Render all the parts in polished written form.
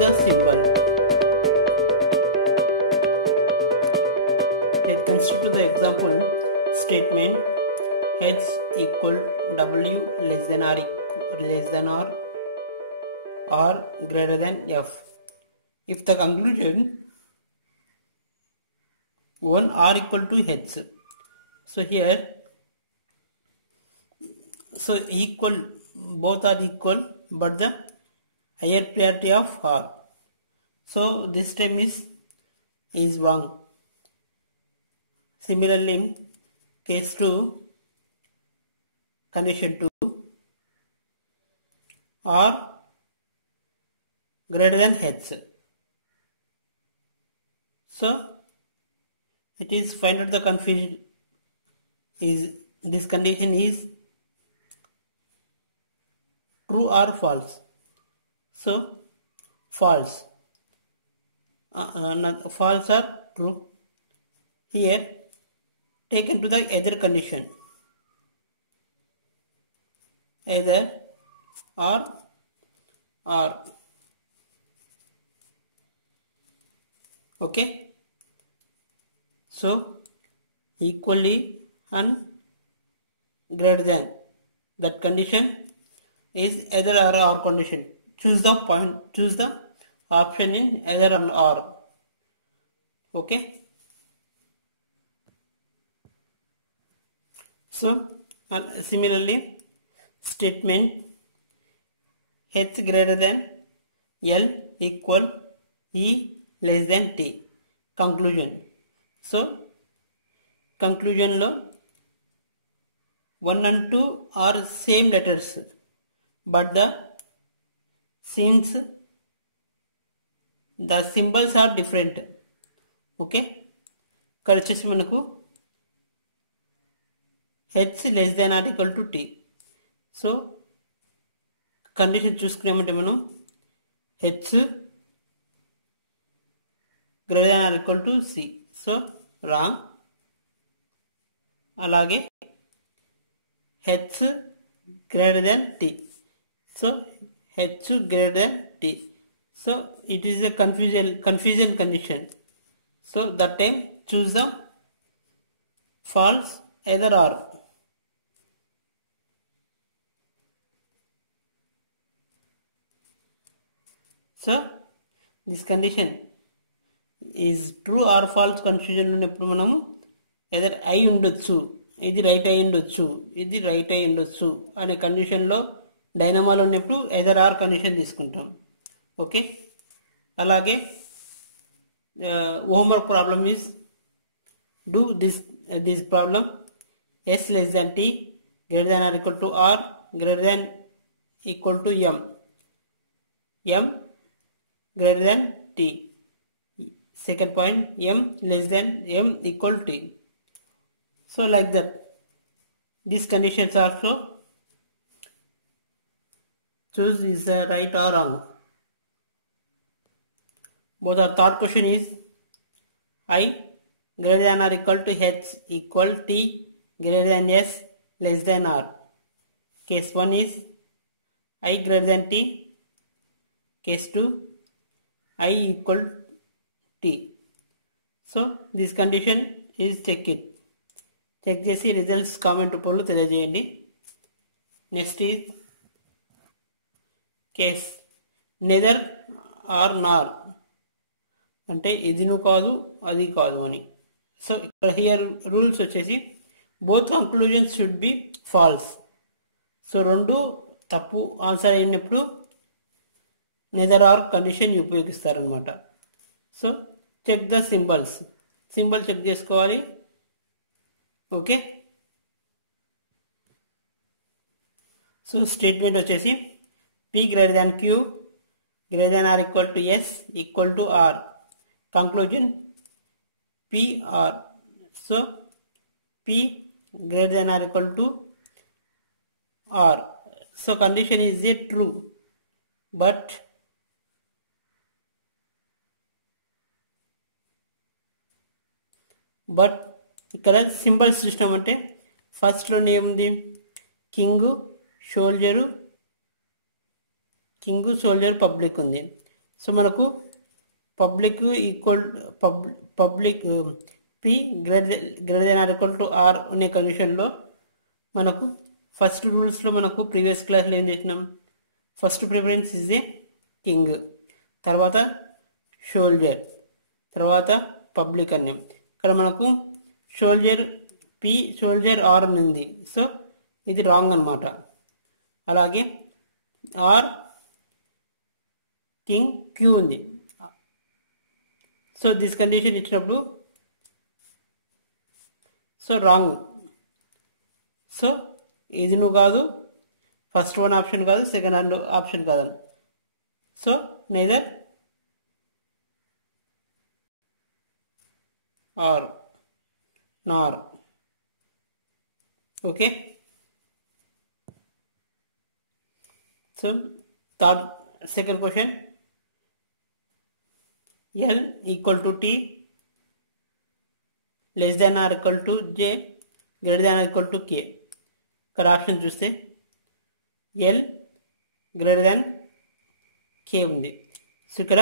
the symbol. Let's consider the example statement H equal W less than or greater than F. If the conclusion 1 R equal to H, so here equal, both are equal, but the higher priority of R. So this time is wrong. Similarly, case 2, condition 2, R greater than H. So it is find out the confusion is this condition is true or false. So false. False or true. Here taken to the other condition, either or. Okay. So equally and greater than, that condition is either or condition. Choose the option in either or. Okay. So similarly, statement H greater than L equal E less than T. Conclusion. So conclusion lo 1 and 2 are same letters, but since the symbols are different. Okay. ఇక్కడ వచ్చేసి మనకు H less than or equal to T. So condition చూసుకున్నామంటే మనం H greater than or equal to C. So wrong. అలాగే H greater than T. So H greater than T. So it is a confusion condition. So that time choose the false, either or. So this condition is true or false confusion ఉన్నప్పుడు మనము either అయి ఉండొచ్చు, ఇది రైట్ అయి ఉండొచ్చు, ఇది రైట్ అయి ఉండొచ్చు అనే కండిషన్లో డైనమాలో ఉన్నప్పుడు ఎదర్ ఆర్ కండిషన్ తీసుకుంటాం. ఓకే. అలాగే homework problem is do this problem S less than T greater than or equal to R greater than equal to M greater than T. Second point, M less than M equal to T. So like that, these conditions also choose is right or wrong. Both our third question is I greater than or equal to H equal T greater than S less than R. Case 1 is I greater than T. Case 2 I equal T. So this condition is check it. Check చేసి results comment రూపంలో తెలియజేయండి. Next is case neither or nor, అంటే ఇదిను కాదు అది కాదు అని. So ఇక్కడ హియర్ రూల్స్ వచ్చేసి both conclusions should be false. So రెండు తప్పు ఆన్సర్ అయినప్పుడు నెదర్ ఆర్ కండిషన్ ఉపయోగిస్తారనమాట. So check the symbol check చేసుకోవాలి. ఓకే. సో స్టేట్మెంట్ వచ్చేసి P greater than Q greater than or equal to S equal to R. Conclusion P R. So P greater than or equal to R. So condition is a true, but ఇక్కడ symbol system అంటే ఫస్ట్లోనే ఏముంది, king soldier public ఉంది. So మనకు public equal public P greater than or equal to R అనే కండిషన్లో మనకు ఫస్ట్ రూల్స్లో మనకు ప్రీవియస్ క్లాస్లో ఏం చేసినాం, first preference is a king, తర్వాత షోల్జర్, తర్వాత పబ్లిక్ అన్నాం. ఇక్కడ మనకు షోల్జర్ పి షోల్జర్ ఆర్ ఉంది, సో ఇది రాంగ్ అనమాట. అలాగే ఆర్ కింగ్ క్యూ ఉంది. సో దిస్ కండిషన్ ఇచ్చినప్పుడు సో రాంగ్. సో ఇది నువ్వు కాదు, ఫస్ట్ వన్ ఆప్షన్ కాదు, సెకండ్ ఆప్షన్ కాదు. So neither or nor. Okay. So second question, L equal to T less than or equal to J greater than or equal to K. ఇక్కడ ఆప్షన్ చూస్తే L greater than K ఉంది. సో ఇక్కడ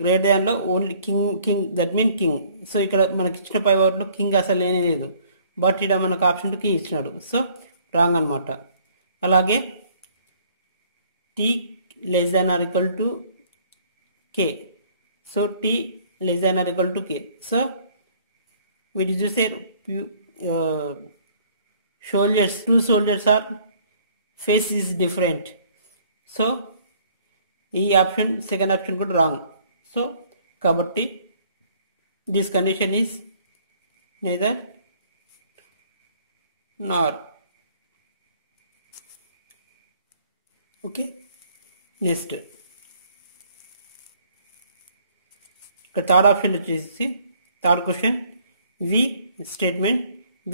గ్రేటర్ దాన్లో only king that mean king. So ఇక్కడ మనకి ఇచ్చిన పై వర్డ్లో కింగ్ అసలు లేనే లేదు, బట్ ఇక్కడ మనకు ఆప్షన్ కి ఇచ్చినాడు, సో రాంగ్ అనమాట. అలాగే T less than or equal to K, so T less than or equal to K. So వీటి చూసే shoulders, two shoulders or face is different. So ఈ ఆప్షన్ సెకండ్ ఆప్షన్ కూడా రాంగ్. సో కాబట్టి this condition is neither nor. Okay, next ఇక్కడ third option వచ్చేసి third question, V statement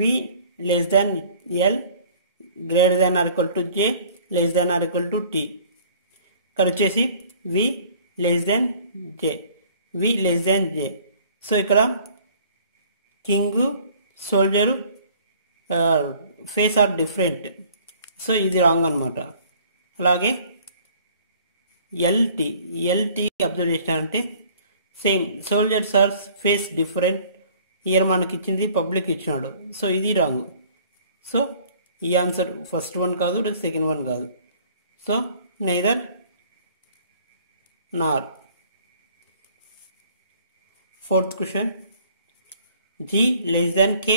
V less than L greater than or equal to J less than or equal to T. ఇక్కడ వచ్చేసి V less than J, V less than J. So ఇక్కడ king soldier face are different, so ఇది wrong అనమాట. అలాగే LT observe చేసినారంటే same soldiers are face different. Here మనకి ఇచ్చింది public ఇచ్చినాడు, సో ఇది రాంగ్. సో ఈ ఆన్సర్ ఫస్ట్ వన్ కాదు, సెకండ్ వన్ కాదు. So neither nor. Fourth question, G less than K,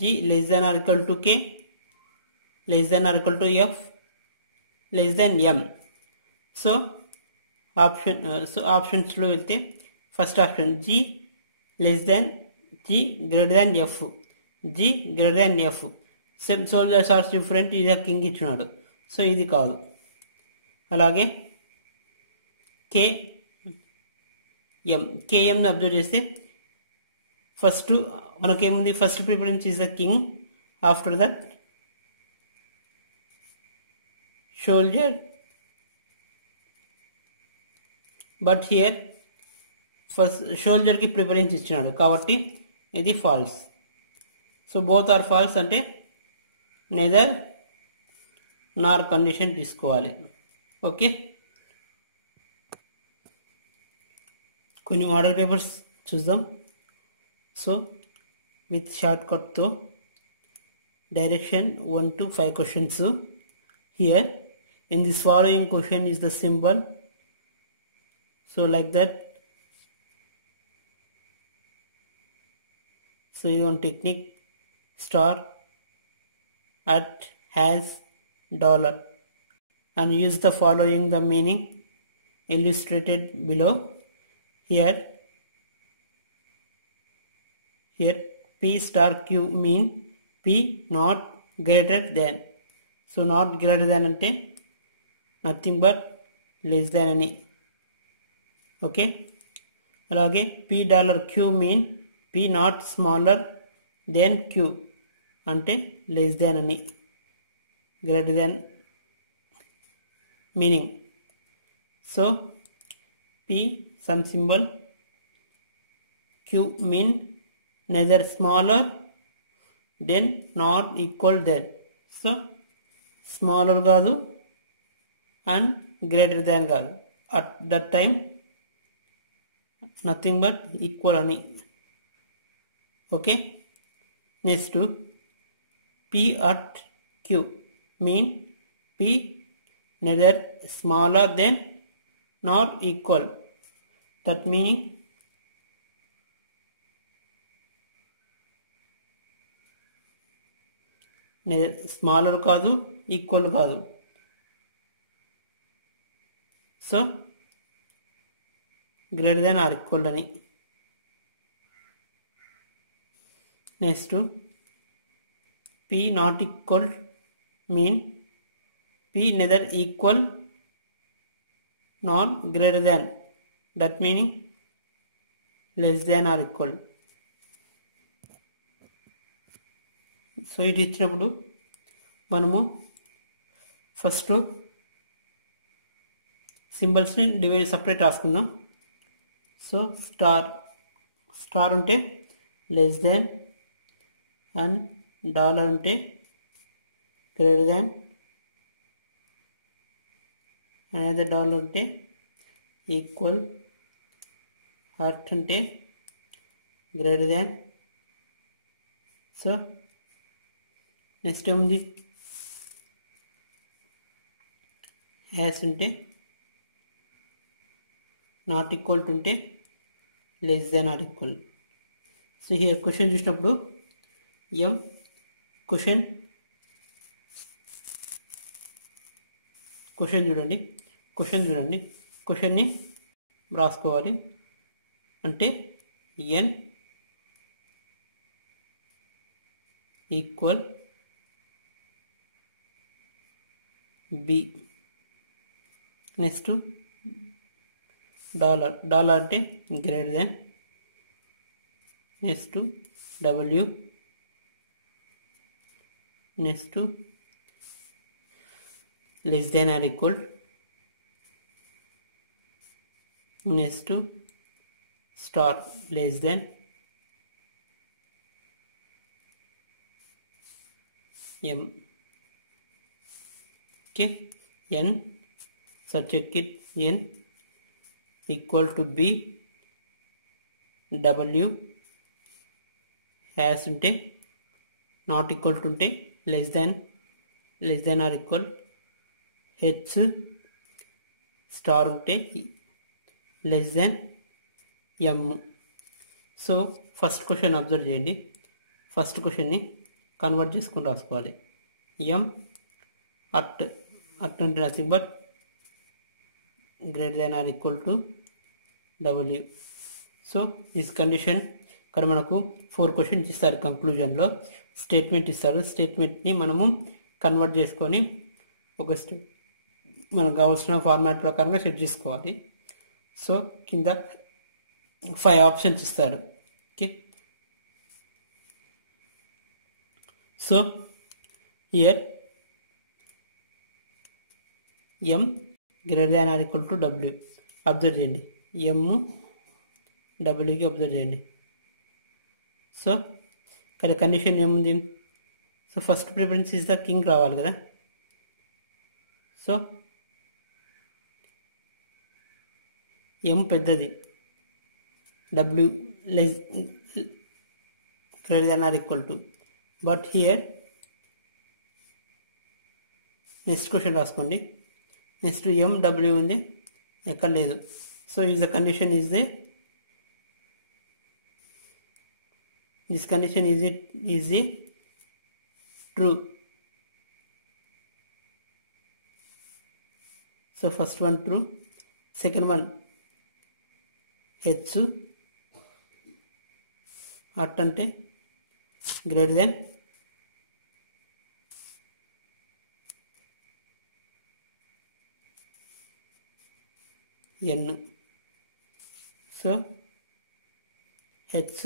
G less than or equal to K, less than or equal to F, less than M. So options లో వెళ్తే first option G less than G greater than F, G greater than F. Same soldiers are different, ఇది king ఇచ్చినాడు, so ఇది కాదు. అలాగే K M observe చేస్తే first మనకేముంది, first preference is the king, after that soldier, but here first soldier కి preference ఇచ్చినాడు కాబట్టి ఇది false. So both are false అంటే neither nor కండిషన్ తీసుకోవాలి. ఓకే, కొన్ని మోడల్ పేపర్స్ చూద్దాం. సో విత్ షార్ట్ కట్తో direction 1 to 5 questions. Here in this following question is the symbol, so like that. So you want technique, star, at, has, dollar, and use the following the meaning illustrated below. Here P star Q mean P not greater than. So not greater than ante nothing but less than ani. Okay, alage P dollar Q mean P not smaller than Q ante less than ani, greater than meaning. So P some symbol, Q mean neither smaller than not equal than. So smaller కాదు and greater than కాదు, at that time nothing but equal ani. Okay, next to P at Q mean P neither smaller than nor equal. That meaning neither smaller కాదు equal కాదు. So greater than or equal అని. Next P not equal mean P neither equal nor greater than. That meaning less than or equal. So ఇది ఇచ్చినప్పుడు మనము first సింబల్స్ని divide separate రాసుకుందాం. So star ఉంటే less than and dollar ఉంటే greater than, అనేది dollar ఉంటే ఈక్వల్, హార్ట్ అంటే గ్రేటర్ దాన్. సో నెక్స్ట్ ఏముంది, హ్యాష్ ఉంటే నాట్ ఈక్వల్ టు ఉంటే less than or equal. So here question చూసినప్పుడు ఎం క్వశ్చన్ చూడండి, క్వశ్చన్ని రాసుకోవాలి. అంటే N equal B. Next dollar అంటే greater than. Next W. Next less than or equal. Next star less than. M. Okay, n, so check it, n equal to b, w has unte not equal to unte less than or equal, h star ఉంటే less than m. So first question observe చేయండి. First క్వశ్చన్ని convert చేసుకుని రాసుకోవాలి. m at అంటే nothing but greater than or equal to w. So this condition ఇక్కడ మనకు 4 క్వశ్చన్స్ ఇస్తారు. కంక్లూజన్లో స్టేట్మెంట్ ఇస్తారు. స్టేట్మెంట్ని మనము కన్వర్ట్ చేసుకొని ఒక మనకు కావాల్సిన ఫార్మాట్ ప్రకారంగా సెట్ చేసుకోవాలి. సో కింద 5 ఆప్షన్స్ ఇస్తాడు. Okay, so here m greater than or equal to w. Observe చేయండి, m wకి అబ్జర్వ్ చేయండి. సో ఇక్కడ కండిషన్ ఏముంది, so first preference is the king రావాలి కదా. సో m పెద్దది, w less greater than or equal to. But here next question రాసుకోండి. నెక్స్ట్ m w ఉంది, ఎక్కడ లేదు. So is the condition is they, this condition is a true. So first one true, second one h at అంటే greater than, n. So h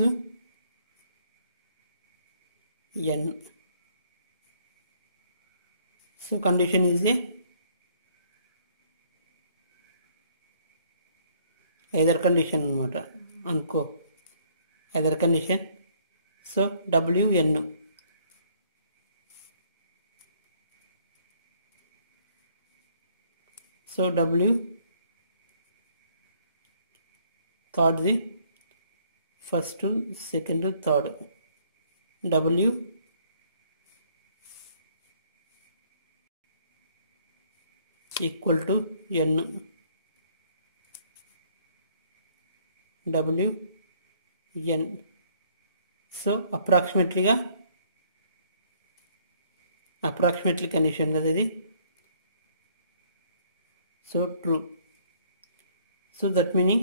n. So condition is a either condition అనమాట అనుకో, either condition. So wn. So w third the first to second to third. W equal to N. W N. So approximately condition కదా ఇది. So true. So that meaning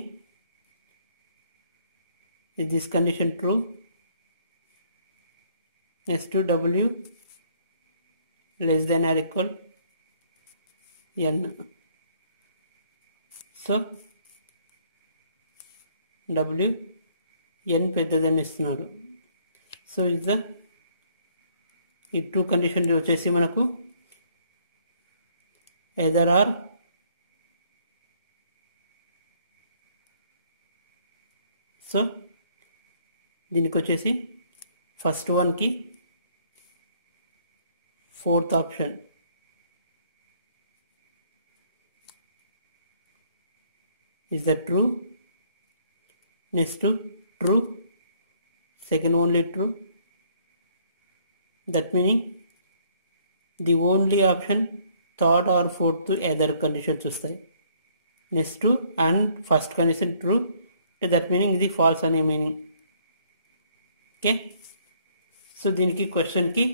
is this condition true? Next to W less than or equal N. So W N పెద్దదని ఇస్తున్నాడు. సో ఇది ఈ true condition వచ్చేసి మనకు either are so దీనికి వచ్చేసి ఫస్ట్ వన్కి fourth option is that true? Next to true, second only true. That meaning the only option third or fourth other conditions వస్తాయి. Next to and first condition true, that meaning ఇది false అనే meaning. Okay, so దీనికి క్వశ్చన్కి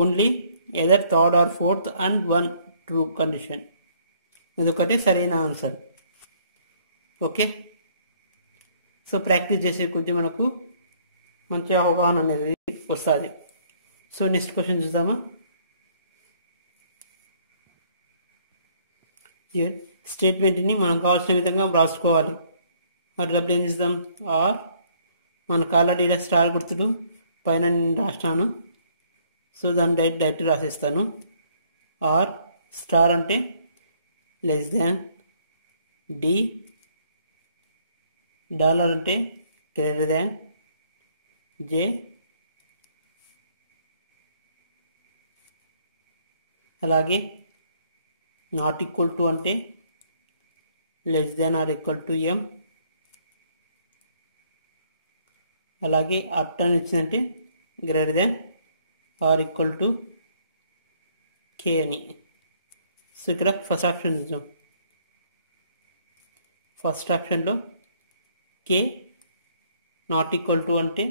only either third or fourth and one true condition, ఇదొకటే సరైన answer. Okay, so practice చేసే కొద్దీ మనకు మంచి అవగాహన అనేది వస్తుంది. సో నెక్స్ట్ క్వశ్చన్ చూద్దామా. స్టేట్మెంట్ని మనకు కావాల్సిన విధంగా రాసుకోవాలి. మరి అప్పుడు ఏం చేద్దాం, ఆర్ మనకు ఆల్రెడీ ఇలా స్టార్ గుర్తులు పైన నేను రాస్తాను. సో దాన్ని డైరెక్ట్ రాసేస్తాను. ఆర్ స్టార్ అంటే లెస్ దాన్, డి డాలర్ అంటే గ్రేటర్ దాన్, జే అలాగే నాట్ ఈక్వల్ టు అంటే less than or equal to M, అలాగే అప్ అని ఇచ్చిందంటే greater than or equal to K అని. సో ఇక్కడ ఫస్ట్ ఆప్షన్ చూద్దాం. ఫస్ట్ ఆప్షన్లో కే నాట్ ఈక్వల్ టు అంటే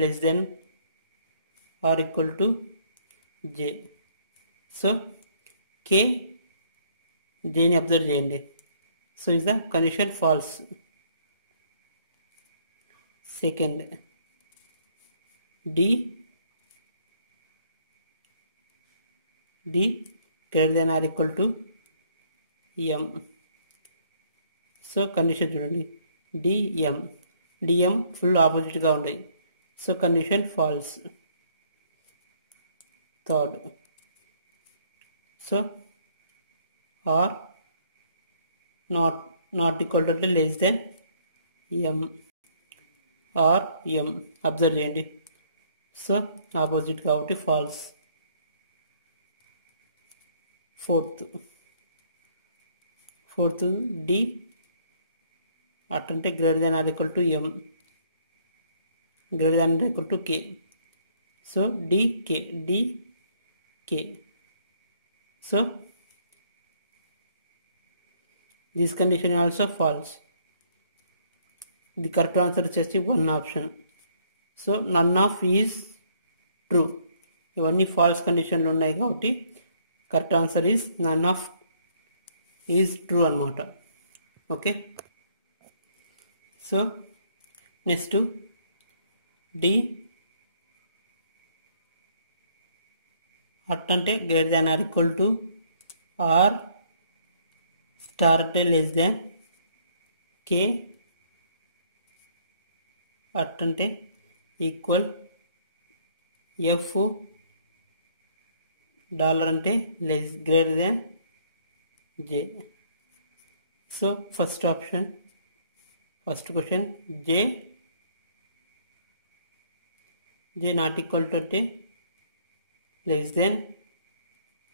less than or equal to J. So K జేని అబ్జర్వ్ చేయండి. So is the condition false. Second D greater than or equal to M. So condition చూడండి, D M full ఆపోజిట్గా ఉన్నాయి. So condition false. Third so R not equal to అంటే less than M or M observe చేయండి. So opposite కాబట్టి false. Fourth D అట్టంటే greater than or equal to M, greater than or equal to K. So D K. So this condition also false. The correct answer వచ్చేసి one option. So none of is true. ఇవన్నీ false కండిషన్లు ఉన్నాయి కాబట్టి correct answer is none of is true అనమాట. Okay, so next D at అంటే greater than or equal to R star అంటే less than K at అంటే equal F dollar అంటే less greater than J. So first option first question J not equal to అంటే less than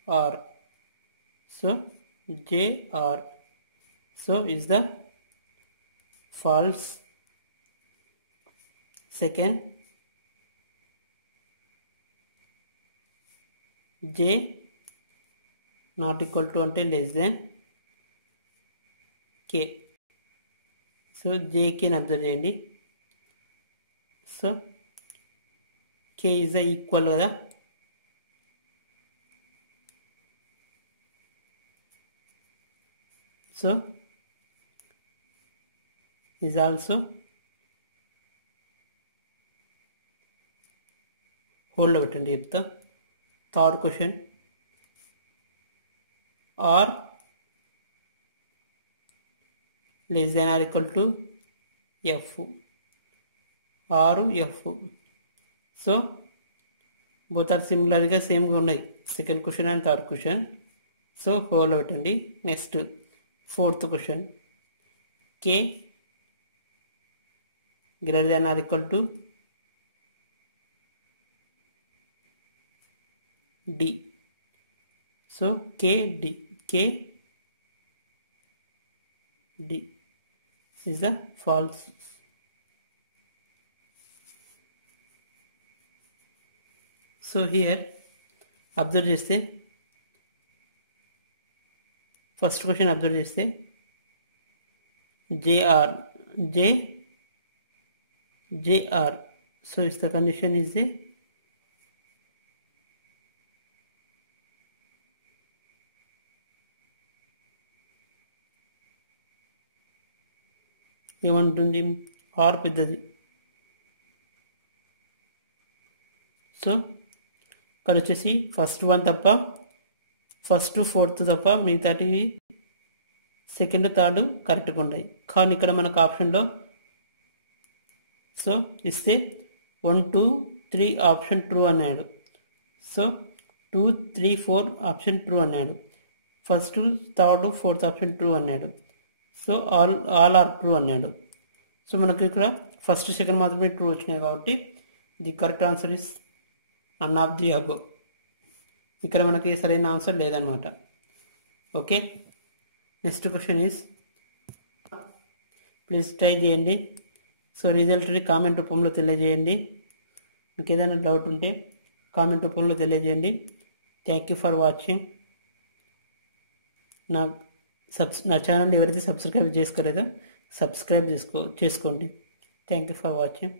R. So J R. So is the false. Second, J not equal to ante less than K. So J can observe cheyandi. So K is the equal kada. So is also hold lo pettandi chepta. Third question, R less than or equal to F. R F. So both are similar ga same ga unnai. Second question and third question. So hold lo pettandi. Next fourth question, K greater than or equal to D. So K D is the false. So here observe cheste first question observe cheste JR. So if the condition is a ఏమంటుంది ఆర్ పెద్దది. సో ఇక్కడ వచ్చేసి first one తప్ప first fourth తప్ప మిగతాటివి second third కరెక్ట్గా ఉన్నాయి. కానీ ఇక్కడ మనకు ఆప్షన్లో సో ఇస్తే 1 2 3 ఆప్షన్ ట్రూ అన్నాడు. సో 2 3 4 ఆప్షన్ ట్రూ అన్నాడు. First third fourth option true అన్నాడు. సో ఆల్ ఆర్ ట్రూ అన్నాడు. సో మనకు ఇక్కడ ఫస్ట్ సెకండ్ మాత్రమే ట్రూ వచ్చినాయి కాబట్టి the correct answer is none of the above. ఇక్కడ మనకి సరైన ఆన్సర్ లేదనమాట. Okay, next question is please try చేయండి. సో రిజల్ట్ని కామెంట్ రూపంలో తెలియజేయండి. ఇంకేదైనా డౌట్ ఉంటే కామెంట్ రూపంలో తెలియజేయండి. Thank you for watching. నా ఛానల్ ఎవరైతే సబ్స్క్రైబ్ చేసుకోలేదో సబ్స్క్రైబ్ చేసుకోండి. Thank you for watching.